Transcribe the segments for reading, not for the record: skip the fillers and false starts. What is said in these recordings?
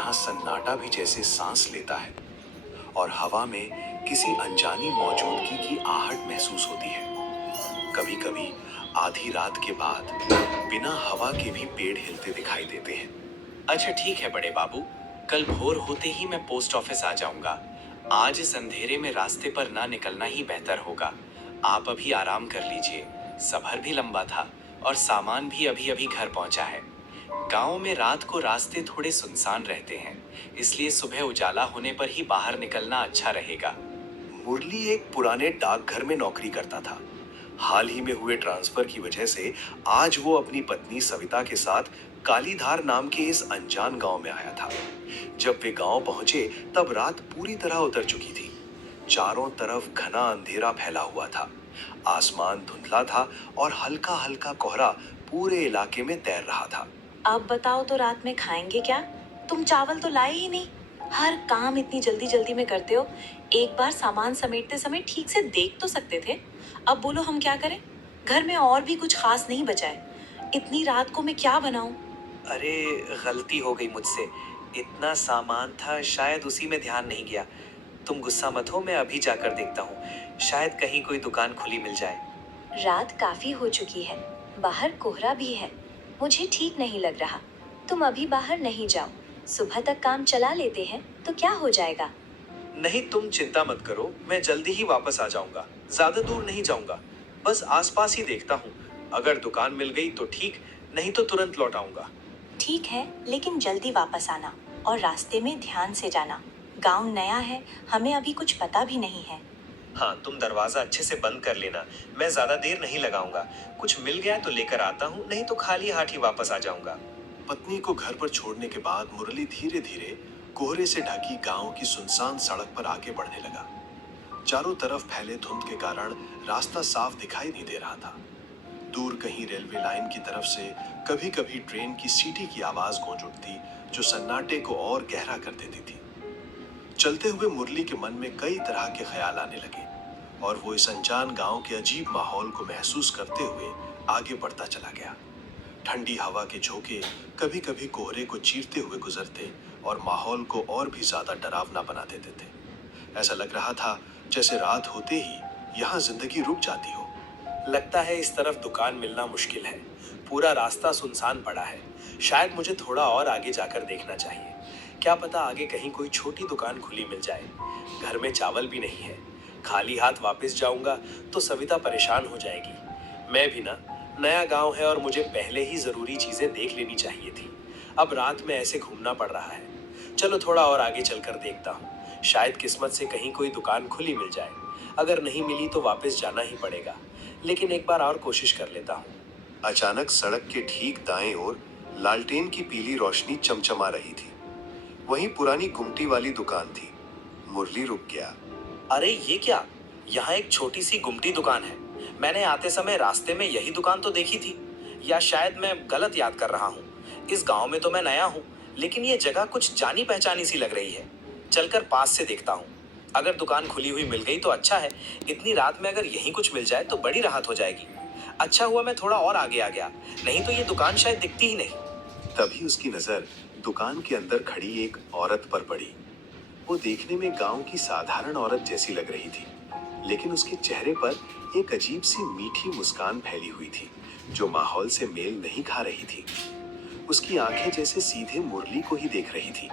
यहाँ सन्नाटा भी जैसे सांस लेता है और हवा में किसी अनजानी मौजूदगी की आहट महसूस होती है। कभी कभी आधी रात के बाद बिना हवा के भी पेड़ हिलते दिखाई देते हैं। अच्छा ठीक है बड़े बाबू, कल भोर होते ही मैं पोस्ट ऑफिस आ जाऊंगा। आज इस अंधेरे में रास्ते पर ना निकलना ही बेहतर होगा। आप अभी आराम कर लीजिए, सफर भी लंबा था और सामान भी अभी अभी घर पहुंचा है। गांव में रात को रास्ते थोड़े सुनसान रहते हैं, इसलिए सुबह उजाला होने पर ही बाहर निकलना अच्छा रहेगा। मुरली एक पुराने डाकघर में नौकरी करता था। हाल ही में हुए ट्रांसफर की वजह से आज वो अपनी पत्नी सविता के साथ कालीधार नाम के इस अनजान गांव में आया था। जब वे गांव पहुंचे तब रात पूरी तरह उतर चुकी थी। चारों तरफ घना अंधेरा फैला हुआ था। आसमान धुंधला था और हल्का हल्का कोहरा पूरे इलाके में तैर रहा था। अब बताओ तो रात में खाएंगे क्या? तुम चावल तो लाए ही नहीं। हर काम इतनी जल्दी जल्दी में करते हो। एक बार सामान समेटते समय ठीक से देख तो सकते थे। अब बोलो हम क्या करें? घर में और भी कुछ खास नहीं बचा है। इतनी रात को मैं क्या बनाऊं? अरे गलती हो गई मुझसे, इतना सामान था शायद उसी में ध्यान नहीं गया। तुम गुस्सा मत हो, मैं अभी जाकर देखता हूँ, शायद कहीं कोई दुकान खुली मिल जाए। रात काफी हो चुकी है, बाहर कोहरा भी है। मुझे ठीक नहीं लग रहा। तुम अभी बाहर नहीं जाओ। सुबह तक काम चला लेते हैं तो क्या हो जाएगा? नहीं तुम चिंता मत करो, मैं जल्दी ही वापस आ जाऊंगा। ज्यादा दूर नहीं जाऊंगा, बस आसपास ही देखता हूँ। अगर दुकान मिल गई तो ठीक, नहीं तो तुरंत लौट आऊंगा। ठीक है, लेकिन जल्दी वापस आना और रास्ते में ध्यान से जाना। गांव नया है, हमें अभी कुछ पता भी नहीं है। हाँ तुम दरवाजा अच्छे से बंद कर लेना, मैं ज्यादा देर नहीं लगाऊंगा। कुछ मिल गया तो लेकर आता हूँ, नहीं तो खाली हाथ ही वापस आ जाऊंगा। पत्नी को घर पर छोड़ने के बाद मुरली धीरे धीरे कोहरे से ढकी गांव की सुनसान सड़क पर आगे बढ़ने लगा। चारों तरफ फैले धुंध के कारण रास्ता साफ दिखाई नहीं दे रहा था। दूर कहीं रेलवे लाइन की तरफ से कभी कभी ट्रेन की सीटी की आवाज गूंज उठती, जो सन्नाटे को और गहरा कर देती थी। चलते हुए मुरली के मन में कई तरह के ख्याल आने लगे और वो इस अनजान गांव के अजीब माहौल को महसूस करते हुए आगे बढ़ता चला गया। ठंडी हवा के झोंके कभी कभी कोहरे को चीरते हुए गुजरते और माहौल को और भी ज्यादा डरावना बना देते थे। ऐसा लग रहा था जैसे रात होते ही यहाँ जिंदगी रुक जाती हो। लगता है इस तरफ दुकान मिलना मुश्किल है। पूरा रास्ता सुनसान पड़ा है। शायद मुझे थोड़ा और आगे जाकर देखना चाहिए। क्या पता आगे कहीं कोई छोटी दुकान खुली मिल जाए। घर में चावल भी नहीं है। खाली हाथ वापस जाऊंगा तो सविता परेशान हो जाएगी। मैं भी ना, नया गांव है और मुझे पहले ही जरूरी चीजें देख लेनी चाहिए थी। अब रात में ऐसे घूमना पड़ रहा है। चलो थोड़ा और आगे चलकर देखता हूँ, शायद किस्मत से कहीं कोई दुकान खुली मिल जाए। अगर नहीं मिली तो वापस जाना ही पड़ेगा, लेकिन एक बार और कोशिश कर लेता हूँ। अचानक सड़क के ठीक दाएं ओर लालटेन की पीली रोशनी चमचमा रही थी। वहीं पुरानी गुमटी वाली दुकान थी। मुरली रुक गया। अरे ये क्या, यहाँ एक छोटी सी गुमटी दुकान है। मैंने आते समय रास्ते में यही दुकान तो देखी थी, या शायद मैं गलत याद कर रहा हूँ। इस गांव में तो मैं नया हूँ, लेकिन ये जगह कुछ जानी पहचानी सी लग रही है। चलकर पास से देखता हूँ। अगर दुकान खुली हुई मिल गई तो अच्छा है। इतनी रात में अगर यहीं कुछ मिल जाए तो बड़ी राहत हो जाएगी। अच्छा हुआ मैं थोड़ा और आगे आ गया, नहीं तो ये दुकान शायद दिखती ही नहीं। तभी उसकी नजर दुकान के अंदर खड़ी एक औरत पर पड़ी। वो देखने में गांव की साधारण औरत जैसी लग रही थी, लेकिन उसके चेहरे पर एक अजीब सी मीठी मुस्कान फैली हुई थी, जो माहौल से मेल नहीं खा रही थी। उसकी आंखें जैसे सीधे मुरली को ही देख रही थी।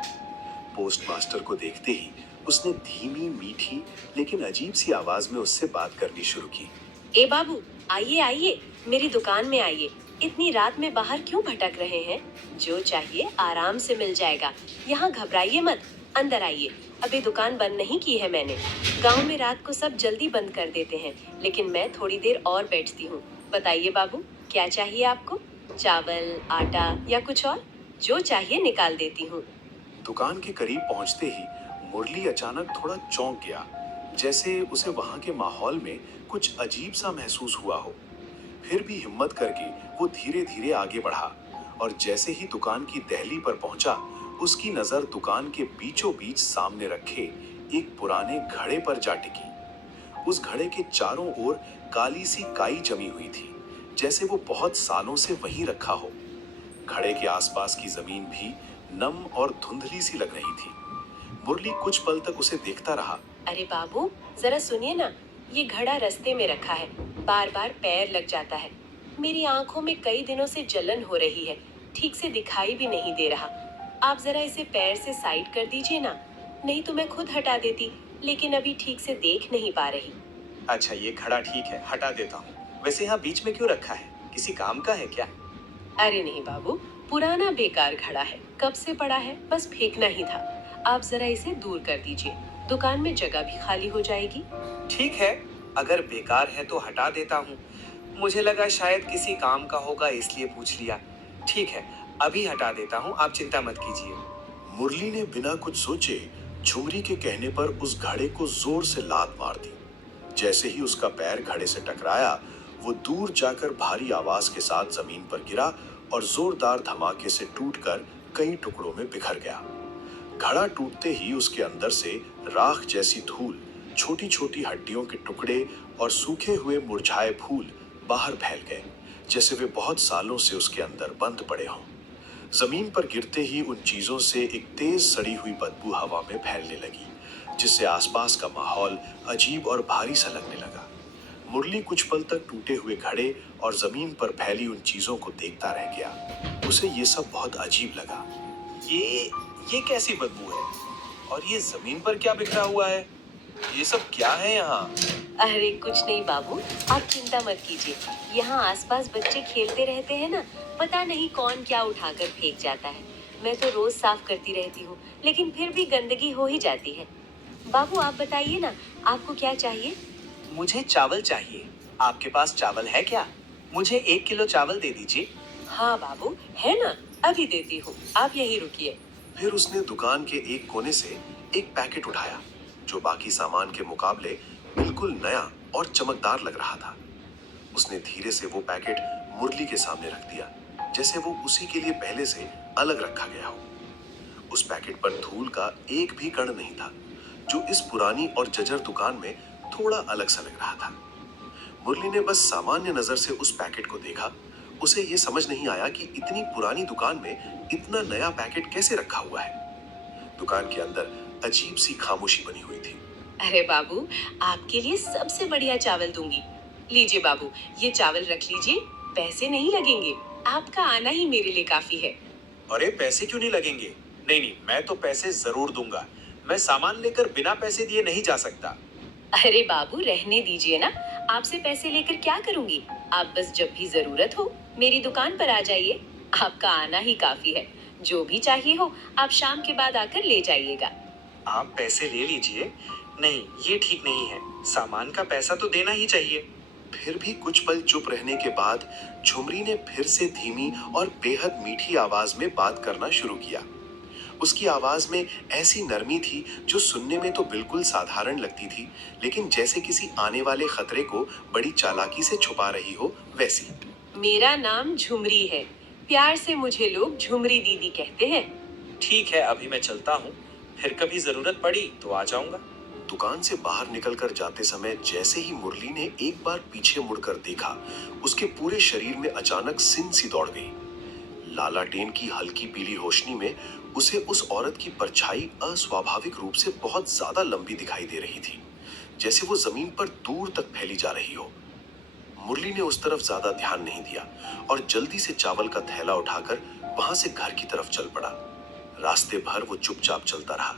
पोस्टमास्टर को देखते ही उसने धीमी मीठी लेकिन अजीब सी आवाज में उससे बात करनी शुरू की। ए बाबू, आइए आइए, मेरी दुकान में आइए। इतनी रात में बाहर क्यों भटक रहे हैं? जो चाहिए आराम से मिल जाएगा। यहाँ घबराइए मत, अंदर आइए। अभी दुकान बंद नहीं की है मैंने। गांव में रात को सब जल्दी बंद कर देते हैं, लेकिन मैं थोड़ी देर और बैठती हूँ। बताइए बाबू, क्या चाहिए आपको? चावल, आटा या कुछ और? जो चाहिए निकाल देती हूँ। दुकान के करीब पहुंचते ही मुरली अचानक थोड़ा चौंक गया, जैसे उसे वहां के माहौल में कुछ अजीब सा महसूस हुआ हो। फिर भी हिम्मत करके वो धीरे धीरे आगे बढ़ा और जैसे ही दुकान की दहली पर पहुंचा, उसकी नजर दुकान के बीचों बीच सामने रखे एक पुराने घड़े पर जा टिकी। उस घड़े के चारों ओर काली सी काई जमी हुई थी, जैसे वो बहुत सालों से वहीं रखा हो। घड़े के आसपास की जमीन भी नम और धुंधली सी लग रही थी। मुरली कुछ पल तक उसे देखता रहा। अरे बाबू, जरा सुनिए ना, ये घड़ा रास्ते में रखा है, बार बार पैर लग जाता है। मेरी आंखों में कई दिनों से जलन हो रही है, ठीक से दिखाई भी नहीं दे रहा। आप जरा इसे पैर से साइड कर दीजिए ना, नहीं तो मैं खुद हटा देती, लेकिन अभी ठीक से देख नहीं पा रही। अच्छा, ये घड़ा ठीक है, हटा देता हूँ। वैसे यहाँ बीच में क्यों रखा है? किसी काम का है क्या? अरे नहीं बाबू, पुराना बेकार घड़ा है, कब से पड़ा है, बस फेंकना ही था। आप जरा इसे दूर कर दीजिए, दुकान में जगह भी खाली हो जाएगी। ठीक है, अगर बेकार है तो हटा देता हूँ। मुझे लगा शायद किसी काम का होगा, इसलिए पूछ लिया। ठीक है, अभी हटा देता हूँ, आप चिंता मत कीजिए। मुरली ने बिना कुछ सोचे झुमरी के कहने पर उस घड़े को जोर से लात मार दी। जैसे ही उसका पैर घड़े से टकराया, वो दूर जाकर भारी आवाज के साथ जमीन पर गिरा और जोरदार धमाके से टूटकर कई टुकड़ों में बिखर गया। घड़ा टूटते ही उसके अंदर से राख जैसी धूल, छोटी छोटी हड्डियों के टुकड़े और सूखे हुए मुरझाए फूल बाहर फैल गए, जैसे वे बहुत सालों से उसके अंदर बंद पड़े हों। जमीन पर गिरते ही उन चीजों से एक तेज सड़ी हुई बदबू हवा में फैलने लगी, जिससे आसपास का माहौल अजीब और भारी सा लगने लगा। मुरली कुछ पल तक टूटे हुए घड़े और जमीन पर फैली उन चीजों को देखता रह गया। उसे ये सब बहुत अजीब लगा। ये कैसी बदबू है? और ये जमीन पर क्या बिखरा हुआ है? ये सब क्या है यहाँ? अरे कुछ नहीं बाबू, आप चिंता मत कीजिए। यहाँ आसपास बच्चे खेलते रहते हैं ना, पता नहीं कौन क्या उठाकर फेंक जाता है। मैं तो रोज साफ करती रहती हूँ, लेकिन फिर भी गंदगी हो ही जाती है। बाबू आप बताइए ना, आपको क्या चाहिए? मुझे चावल चाहिए। आपके पास चावल है क्या? मुझे 1 किलो चावल दे दीजिए। हाँ बाबू, है ना, अभी देती हूँ, आप यहीं रुकिए। फिर उसने दुकान के एक कोने से एक पैकेट उठाया, जो बाकी सामान के मुकाबले बिल्कुल नया और चमकदार लग रहा था। उसने धीरे से वो पैकेट मुरली के सामने रख दिया, जैसे वो उसी के लिए पहले से अलग रखा गया हो। उस पैकेट पर धूल का एक भी कण नहीं था, जो इस पुरानी और जर्जर दुकान में थोड़ा अलग सा लग रहा था। मुरली ने बस सामान्य नजर से उस पैकेट को देखा। उसे ये समझ नहीं आया कि इतनी पुरानी दुकान में इतना नया पैकेट कैसे रखा हुआ है। दुकान के अंदर अजीब सी खामोशी बनी हुई थी। अरे बाबू, आपके लिए सबसे बढ़िया चावल दूंगी। लीजिए बाबू, ये चावल रख लीजिए, पैसे नहीं लगेंगे। आपका आना ही मेरे लिए काफी है। अरे पैसे क्यों नहीं लगेंगे? नहीं नहीं, मैं तो पैसे जरूर दूंगा। मैं सामान लेकर बिना पैसे दिए नहीं जा सकता। अरे बाबू रहने दीजिए ना, आपसे पैसे लेकर क्या करूंगी? आप बस जब भी जरूरत हो मेरी दुकान पर आ जाइए, आपका आना ही काफी है। जो भी चाहिए हो आप शाम के बाद आकर ले जाइएगा। आप पैसे ले लीजिए। नहीं, ये ठीक नहीं है। सामान का पैसा तो देना ही चाहिए। फिर भी कुछ पल चुप रहने के बाद झुमरी ने फिर से धीमी और बेहद मीठी आवाज में बात करना शुरू किया। उसकी आवाज में ऐसी नरमी थी जो सुनने में तो बिल्कुल साधारण लगती थी, लेकिन जैसे किसी आने वाले खतरे को बड़ी चालाकी से छुपा रही हो वैसी। मेरा नाम झुमरी है, प्यार से मुझे लोग झुमरी दीदी कहते हैं। ठीक है, अभी मैं चलता हूँ। फिर कभी जरूरत पड़ी तो आ जाऊंगा। दुकान से बाहर निकलकर जाते समय जैसे ही मुरली ने एक बार पीछे मुड़कर देखा, उसके पूरे शरीर में अचानक सिन सी दौड़ गई। लालाटेन की हल्की पीली रोशनी में उसे उस औरत की परछाई अस्वाभाविक रूप से बहुत ज्यादा लंबी दिखाई दे रही थी, जैसे वो जमीन पर दूर तक फैली जा रही हो। मुरली ने उस तरफ ज्यादा ध्यान नहीं दिया और जल्दी से चावल का थैला उठाकर वहां से घर की तरफ चल पड़ा। रास्ते भर वो चुपचाप चलता रहा।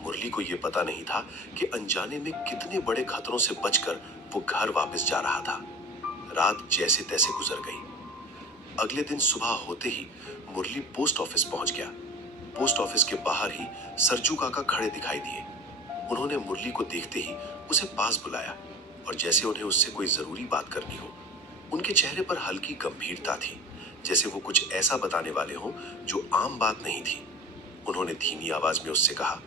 मुरली को यह पता नहीं था कि अनजाने में कितने बड़े खतरों से बचकर वो घर वापस जा रहा था। रात जैसे तैसे गुजर गई। अगले दिन सुबह होते ही मुरली पोस्ट ऑफिस पहुंच गया। पोस्ट ऑफिस के बाहर ही सरजू काका खड़े दिखाई दिए। उन्होंने मुरली को देखते ही उसे पास बुलाया और जैसे उन्हें उससे कोई जरूरी बात करनी हो। उनके चेहरे पर हल्की गंभीरता थी, जैसे वो कुछ ऐसा बताने वाले हों जो आम बात नहीं थी। उन्होंने धीमी आवाज में उससे कहा,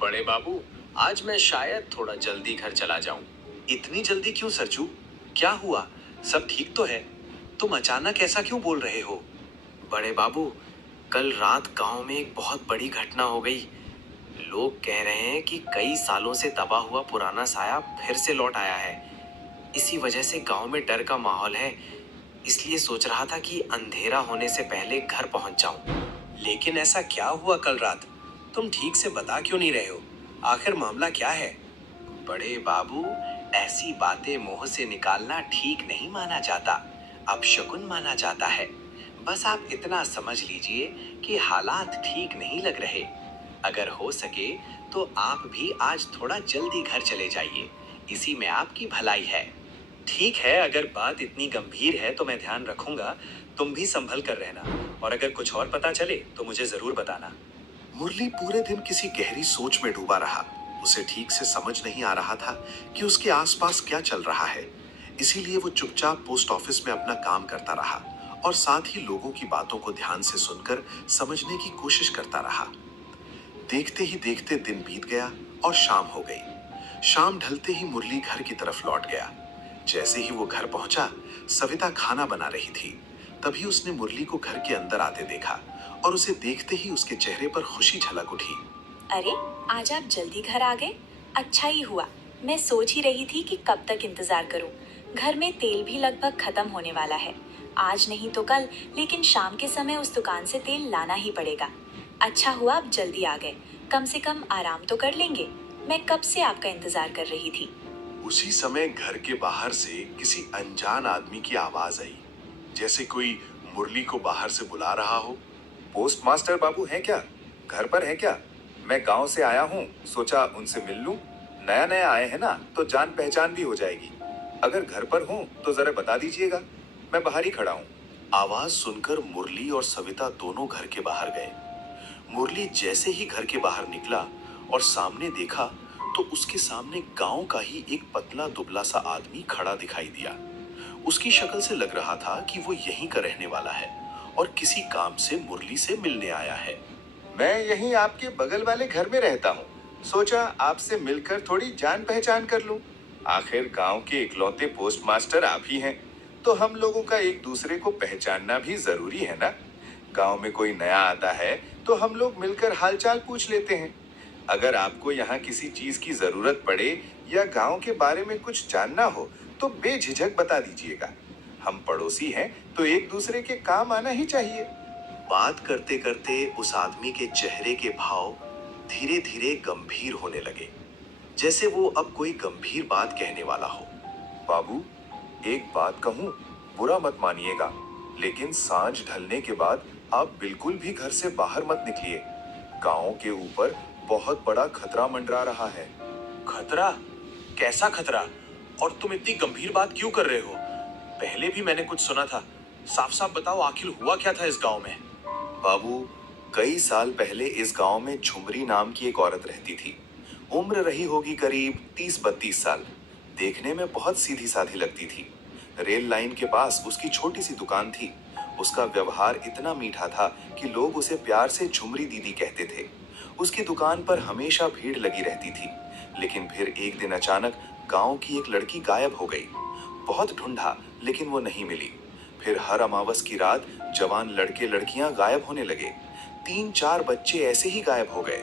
बड़े बाबू, आज मैं शायद थोड़ा जल्दी घर चला जाऊं। इतनी जल्दी क्यों सरजू? क्या हुआ? सब ठीक तो है? तुम अचानक ऐसा क्यों बोल रहे हो? बड़े बाबू, कल रात गांव में एक बहुत बड़ी घटना हो गई। लोग कह रहे हैं कि कई सालों से दबा हुआ पुराना साया फिर से लौट आया है। इसी वजह से गांव में डर का माहौल है। इसलिए सोच रहा था कि अंधेरा होने से पहले घर पहुंच जाऊं। लेकिन ऐसा क्या हुआ कल रात? तुम ठीक से बता क्यों नहीं रहे हो? आखिर मामला क्या है? बड़े बाबू, ऐसी बातें मुंह से निकालना ठीक नहीं माना जाता, अपशकुन माना जाता है। बस आप इतना समझ लीजिए कि हालात ठीक नहीं लग रहे। अगर हो सके तो आप भी आज थोड़ा जल्दी घर चले जाइए, इसी में आपकी भलाई है। ठीक है, अगर बात इतनी गंभीर है तो मैं ध्यान रखूंगा। तुम भी संभल कर रहना, और अगर कुछ और पता चले तो मुझे जरूर बताना। मुरली पूरे दिन किसी गहरी सोच में डूबा रहा। उसे ठीक से समझ नहीं आ रहा था कि उसके आसपास क्या चल रहा है। इसीलिए वो चुपचाप पोस्ट ऑफिस में अपना काम करता रहा और साथ ही लोगों की बातों को ध्यान से सुनकर समझने की कोशिश करता रहा। देखते ही देखते दिन बीत गया और शाम हो गई। शाम ढलते ही मुरली घर की तरफ लौट गया। जैसे ही वो घर पहुंचा, सविता खाना बना रही थी। तभी उसने मुरली को घर के अंदर आते देखा और उसे देखते ही उसके चेहरे पर खुशी झलक उठी। अरे, आज आप जल्दी घर आ गए। अच्छा ही हुआ। मैं सोच ही रही थी कि कब तक इंतजार करूं। घर में तेल भी लगभग खत्म होने वाला है। आज नहीं तो कल, लेकिन शाम के समय उस दुकान से तेल लाना ही पड़ेगा। अच्छा हुआ आप जल्दी आ गए। कम से कम आराम तो कर लेंगे। मैं कब से आपका इंतजार कर रही थी। उसी समय घर के बाहर से किसी अनजान आदमी की आवाज आई, जैसे कोई मुरली को बाहर से बुला रहा हो। पोस्ट मास्टर बाबू हैं क्या? घर पर हैं क्या? मैं गांव से आया हूँ, सोचा उनसे मिल लूं। नया नया आए हैं ना, तो जान पहचान भी हो जाएगी। अगर घर पर हूँ तो जरा बता दीजिएगा, मैं बाहर ही खड़ा हूँ। आवाज सुनकर मुरली और सविता दोनों घर के बाहर गए। मुरली जैसे ही घर के बाहर निकला और सामने देखा तो उसके सामने गांव का ही एक पतला दुबला सा आदमी खड़ा दिखाई दिया। उसकी शक्ल से लग रहा था कि वो यहीं का रहने वाला है और किसी काम से मुरली से मिलने आया है। मैं यहीं आपके बगल वाले घर में रहता हूँ, सोचा आपसे मिलकर थोड़ी जान पहचान कर लूं। आखिर गांव के इकलौते पोस्ट मास्टर आप ही हैं, तो हम लोगों का एक दूसरे को पहचानना भी जरूरी है ना। गांव में कोई नया आता है तो हम लोग मिलकर हालचाल पूछ लेते हैं। अगर आपको यहाँ किसी चीज की जरूरत पड़े या गांव के बारे में कुछ जानना हो तो बेझिझक बता दीजिएगा। हम पड़ोसी हैं तो एक दूसरे के काम आना ही चाहिए। बात करते करते उस आदमी के चेहरे के भाव धीरे धीरे गंभीर होने लगे, जैसे वो अब कोई गंभीर बात कहने वाला हो। बाबू, एक बात कहूँ, बुरा मत मानिएगा, लेकिन सांझ ढलने के बाद आप बिल्कुल भी घर से बाहर मत निकलिए। गांव के ऊपर बहुत बड़ा खतरा मंडरा रहा है। खतरा? कैसा खतरा? और तुम इतनी गंभीर बात क्यों कर रहे हो? पहले भी मैंने कुछ सुना था। साफ साफ बताओ, आखिर हुआ क्या था इस गांव में? बाबू, कई साल पहले इस गांव में झुमरी नाम की एक औरत रहती थी। उम्र रही होगी करीब 30-32 साल। देखने में बहुत सीधी साधी लगती थी। रेल लाइन के पास उसकी छोटी सी दुकान थी। उसका व्यवहार इतना मीठा था कि लोग उसे प्यार से झुमरी दीदी कहते थे। उसकी दुकान पर हमेशा भीड़ लगी रहती थी। लेकिन फिर एक दिन अचानक गांव की एक लड़की गायब हो गई। बहुत ढूंढा, लेकिन वो नहीं मिली। फिर हर अमावस की रात जवान लड़के लड़कियां गायब होने लगे। 3-4 बच्चे ऐसे ही गायब हो गए।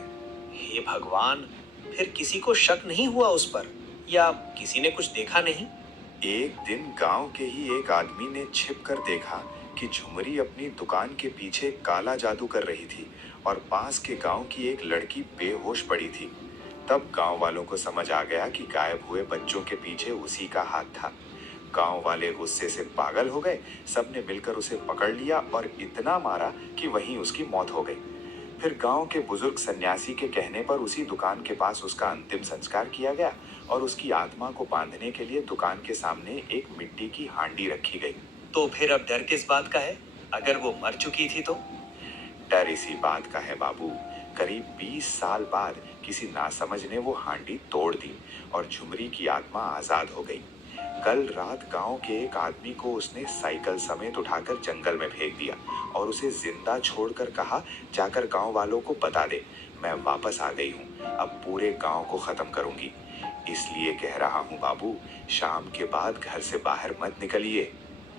हे भगवान, फिर किसी को शक नहीं हुआ उस पर, या किसी ने कुछ देखा नहीं? एक दिन गांव के ही एक आदमी ने छिप कर देखा कि झुमरी अपनी दुकान के पीछे काला जादू कर रही थी और पास के गांव की एक लड़की बेहोश पड़ी थी। तब गांव वालों को समझ आ गया कि गायब हुए बच्चों के पीछे उसी का हाथ था। गांव वाले गुस्से से पागल हो गए। सबने मिलकर उसे पकड़ लिया और इतना मारा कि वहीं उसकी मौत हो गई। फिर गांव के बुजुर्ग सन्यासी के कहने पर उसी दुकान के पास उसका अंतिम संस्कार किया गया और उसकी आत्मा को बांधने के लिए दुकान के सामने एक मिट्टी की हांडी रखी गई। तो फिर अब डर किस बात का है? अगर वो मर चुकी थी तो? डर इसी बात का है बाबू। करीब 20 साल बाद किसी नासमझ ने वो हांडी तोड़ दी और झुमरी की आत्मा आजाद हो गई। कल रात गांव के एक आदमी को उसने साइकिल समेत उठाकर जंगल में फेंक दिया और उसे जिंदा छोड़कर कहा, जाकर गांव वालों को बता दे, मैं वापस आ गई हूँ, अब पूरे गांव को खत्म करूंगी। इसलिए कह रहा हूँ बाबू, शाम के बाद घर से बाहर मत निकलिए।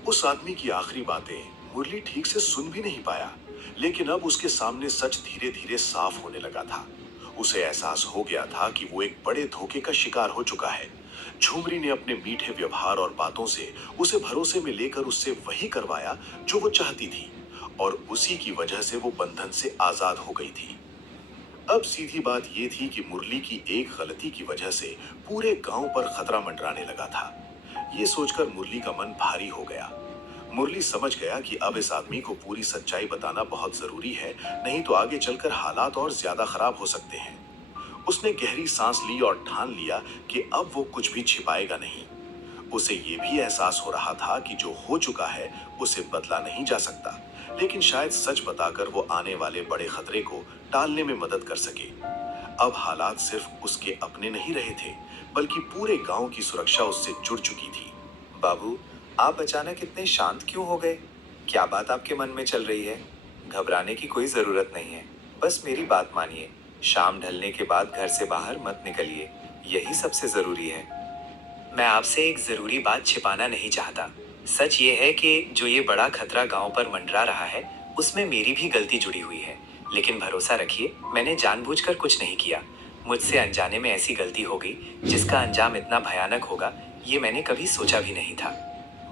उस आदमी की आखिरी बातें मुरली ठीक से सुन भी नहीं पाया, लेकिन अब उसके सामने सच धीरे धीरे साफ होने लगा था। उसे एहसास हो गया था कि वो एक बड़े धोखे का शिकार हो चुका है झुमरी ने अपने मीठे व्यवहार और बातों से उसे भरोसे में लेकर उससे वही करवाया जो वो चाहती थी, और उसी की वजह से वो बंधन से आजाद हो गई थी। अब सीधी बात ये थी कि मुरली की एक गलती की वजह से पूरे गांव पर खतरा मंडराने लगा था। ये सोचकर मुरली का मन भारी हो गया। मुरली समझ गया कि अब इस आदमी को पूरी सच्चाई बताना बहुत जरूरी है, नहीं तो आगे चलकर हालात और ज्यादा खराब हो सकते हैं। उसने गहरी सांस ली और ठान लिया कि अब वो कुछ भी छिपाएगा नहीं। उसे ये भी एहसास हो रहा था कि जो हो चुका है उसे बदला नहीं जा सकता, लेकिन शायद सच बताकर वो आने वाले बड़े खतरे को टालने में मदद कर सके। अब हालात सिर्फ उसके अपने नहीं रहे थे, बल्कि पूरे गांव की सुरक्षा उससे जुड़ चुकी थी। बाबू, आप अचानक इतने शांत क्यों हो गए? क्या बात आपके मन में चल रही है? घबराने की कोई जरूरत नहीं है। बस मेरी बात मानिए। शाम ढलने के बाद घर से बाहर मत निकलिए, यही सबसे जरूरी है। मैं आपसे एक जरूरी बात छिपाना नहीं चाहता। सच ये है कि जो ये बड़ा खतरा गांव पर मंडरा रहा है, उसमें मेरी भी गलती जुड़ी हुई है। लेकिन भरोसा रखिए, मैंने जानबूझकर कुछ नहीं किया। मुझसे अनजाने में ऐसी गलती हो गई जिसका अंजाम इतना भयानक होगा, ये मैंने कभी सोचा भी नहीं था।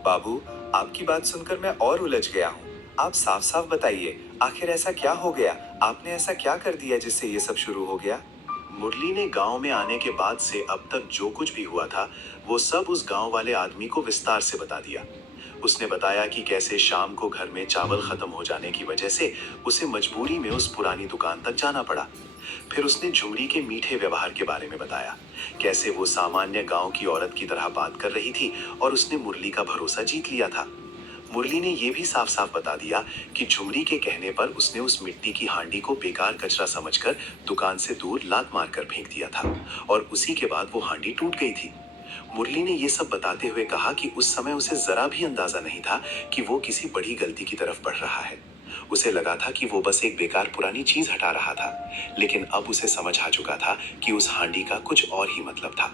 बाबू, आपकी बात सुनकर मैं और उलझ गया हूँ। आप साफ साफ बताइए, आखिर ऐसा क्या हो गया? आपने ऐसा क्या कर दिया जिससे ये सब शुरू हो गया? मुरली ने गांव में आने के बाद से अब तक जो कुछ भी हुआ था वो सब उस गांव वाले आदमी को विस्तार से बता दिया। उसने बताया कि कैसे शाम को घर में चावल खत्म हो जाने की वजह से उसे मजबूरी में उस पुरानी दुकान तक जाना पड़ा। फिर उसने झुमरी के मीठे व्यवहार के बारे में बताया, कैसे वो सामान्य गांव की औरत की तरह बात कर रही थी और उसने मुरली का भरोसा जीत लिया था। मुरली ने यह भी साफ साफ बता दिया कि झुमरी के कहने पर उसने उस मिट्टी की हांडी को बेकार कचरा समझकर दुकान से दूर लात मारकर फेंक दिया था, और उसी के बाद वो हांडी टूट गई थी। मुरली ने ये सब बताते हुए कहा कि उस समय उसे जरा भी अंदाजा नहीं था कि वो किसी बड़ी गलती की तरफ बढ़ रहा है। उसे लगा था कि वो बस एक बेकार पुरानी चीज हटा रहा था, लेकिन अब उसे समझ आ चुका था कि उस हांडी का कुछ और ही मतलब था।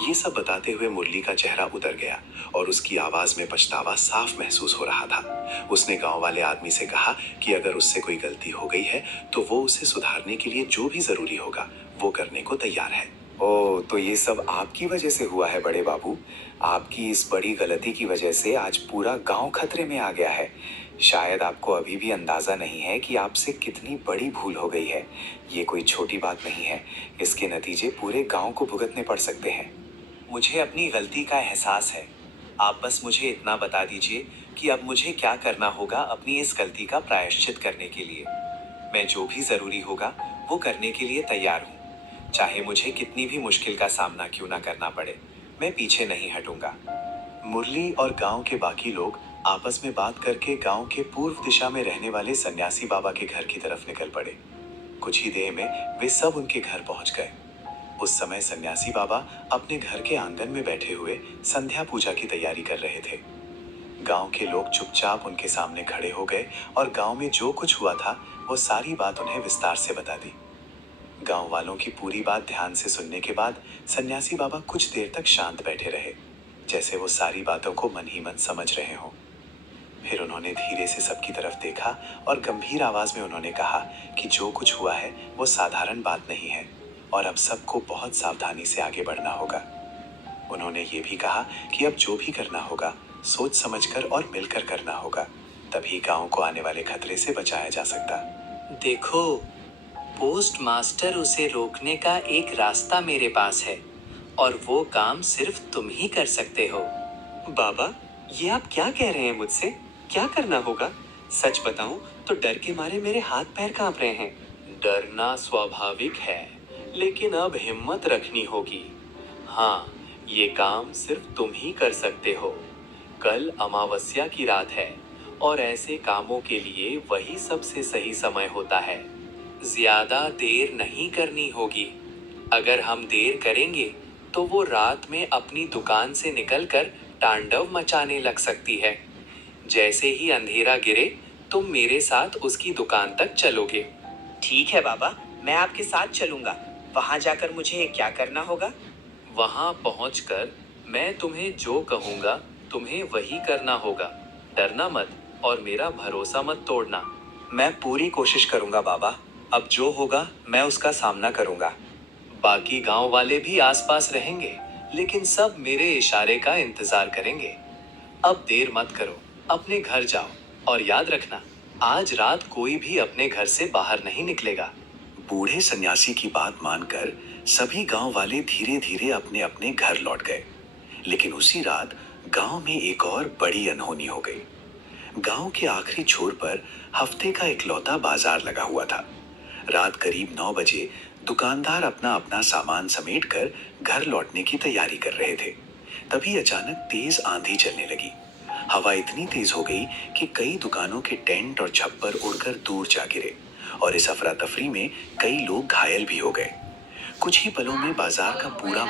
ये सब बताते हुए मुरली का चेहरा उतर गया और उसकी आवाज में पछतावा साफ महसूस हो रहा था। उसने गांव वाले आदमी से कहा कि अगर उससे कोई गलती हो गई है तो वो उसे सुधारने के लिए जो भी जरूरी होगा वो करने को तैयार है। ओह, तो ये सब आपकी वजह से हुआ है बड़े बाबू। आपकी इस बड़ी गलती की वजह से आज पूरा गांव खतरे में आ गया है। शायद आपको अभी भी अंदाजा नहीं है कि आपसे कितनी बड़ी भूल हो गई है। ये कोई छोटी बात नहीं है, इसके नतीजे पूरे गांव को भुगतने पड़ सकते हैं। मुझे अपनी गलती का एहसास है। आप बस मुझे इतना बता दीजिए कि अब मुझे क्या करना होगा अपनी इस गलती का प्रायश्चित करने के लिए। मैं जो भी ज़रूरी होगा वो करने के लिए तैयार हूँ। चाहे मुझे कितनी भी मुश्किल का सामना क्यों ना करना पड़े, मैं पीछे नहीं हटूंगा। मुरली और गांव के बाकी लोग आपस में बात करके गांव के पूर्व दिशा में रहने वाले सन्यासी बाबा के घर की तरफ निकल पड़े। कुछ ही देर में वे सब उनके घर पहुंच गए। उस समय सन्यासी बाबा अपने घर के आंगन में बैठे हुए संध्या पूजा की तैयारी कर रहे थे। गांव के लोग चुपचाप उनके सामने खड़े हो गए और गांव में जो कुछ हुआ था वो सारी बात उन्हें विस्तार से बता दी। गांव वालों की पूरी बात ध्यान से सुनने के बाद सन्यासी बाबा कुछ देर तक शांत बैठे रहे, जैसे वो सारी बातों को मन ही मन समझ रहे हों। फिर उन्होंने धीरे से सबकी तरफ देखा और गंभीर आवाज में उन्होंने कहा कि जो कुछ हुआ है वो साधारण बात नहीं है और अब सबको बहुत सावधानी से आगे बढ़ना होगा। उन्होंने ये भी कहा कि अब जो भी करना होगा सोच समझकर और मिलकर करना होगा, तभी गांव को आने वाले खतरे से बचाया जा सकता। देखो, पोस्ट मास्टर उसे रोकने का एक रास्ता मेरे पास है और वो काम सिर्फ तुम ही कर सकते हो। बाबा, ये आप क्या कह रहे हैं मुझसे? क्या करना होगा? सच बताऊं तो डर के मारे मेरे हाथ पैर कांप रहे हैं। डरना स्वाभाविक है, लेकिन अब हिम्मत रखनी होगी। हाँ, ये काम सिर्फ तुम ही कर सकते हो। कल अमावस्या की रात है और ऐसे कामों के लिए वही सबसे सही समय होता है। ज्यादा देर नहीं करनी होगी। अगर हम देर करेंगे तो वो रात में अपनी दुकान से निकलकर तांडव मचाने लग सकती है। जैसे ही अंधेरा गिरे तुम मेरे साथ उसकी दुकान तक चलोगे। ठीक है बाबा, मैं आपके साथ चलूंगा। वहां जाकर मुझे क्या करना होगा? वहां पहुंचकर मैं तुम्हें जो कहूंगा तुम्हें वही करना होगा। डरना मत और मेरा भरोसा मत तोड़ना। मैं पूरी कोशिश करूंगा बाबा। अब जो होगा मैं उसका सामना करूंगा। बाकी गांव वाले भी आसपास रहेंगे। लेकिन सब मेरे इशारे का इंतजार करेंगे। अब देर मत करो, अपने घर जाओ और याद रखना, आज रात कोई भी अपने घर से बाहर नहीं निकलेगा। बूढ़े सन्यासी की बात मानकर सभी गांव वाले धीरे धीरे अपने अपने घर लौट गए। लेकिन उसी रात गांव में एक और बड़ी अनहोनी हो गई। गांव के आखिरी छोर पर हफ्ते का इकलौता बाजार लगा हुआ था। रात करीब 9 बजे दुकानदार अपना अपना सामान समेटकर घर लौटने की तैयारी कर रहे थे। तभी अचानक तेज आंधी चलने लगी। हवा इतनी तेज हो गई कि कई दुकानों के टेंट और छप्पर उड़कर दूर जा गिरे और इस अफरा तफरी में कई लोग घायल भी हो गए। कुछ ही पलों में बाजार का पूरा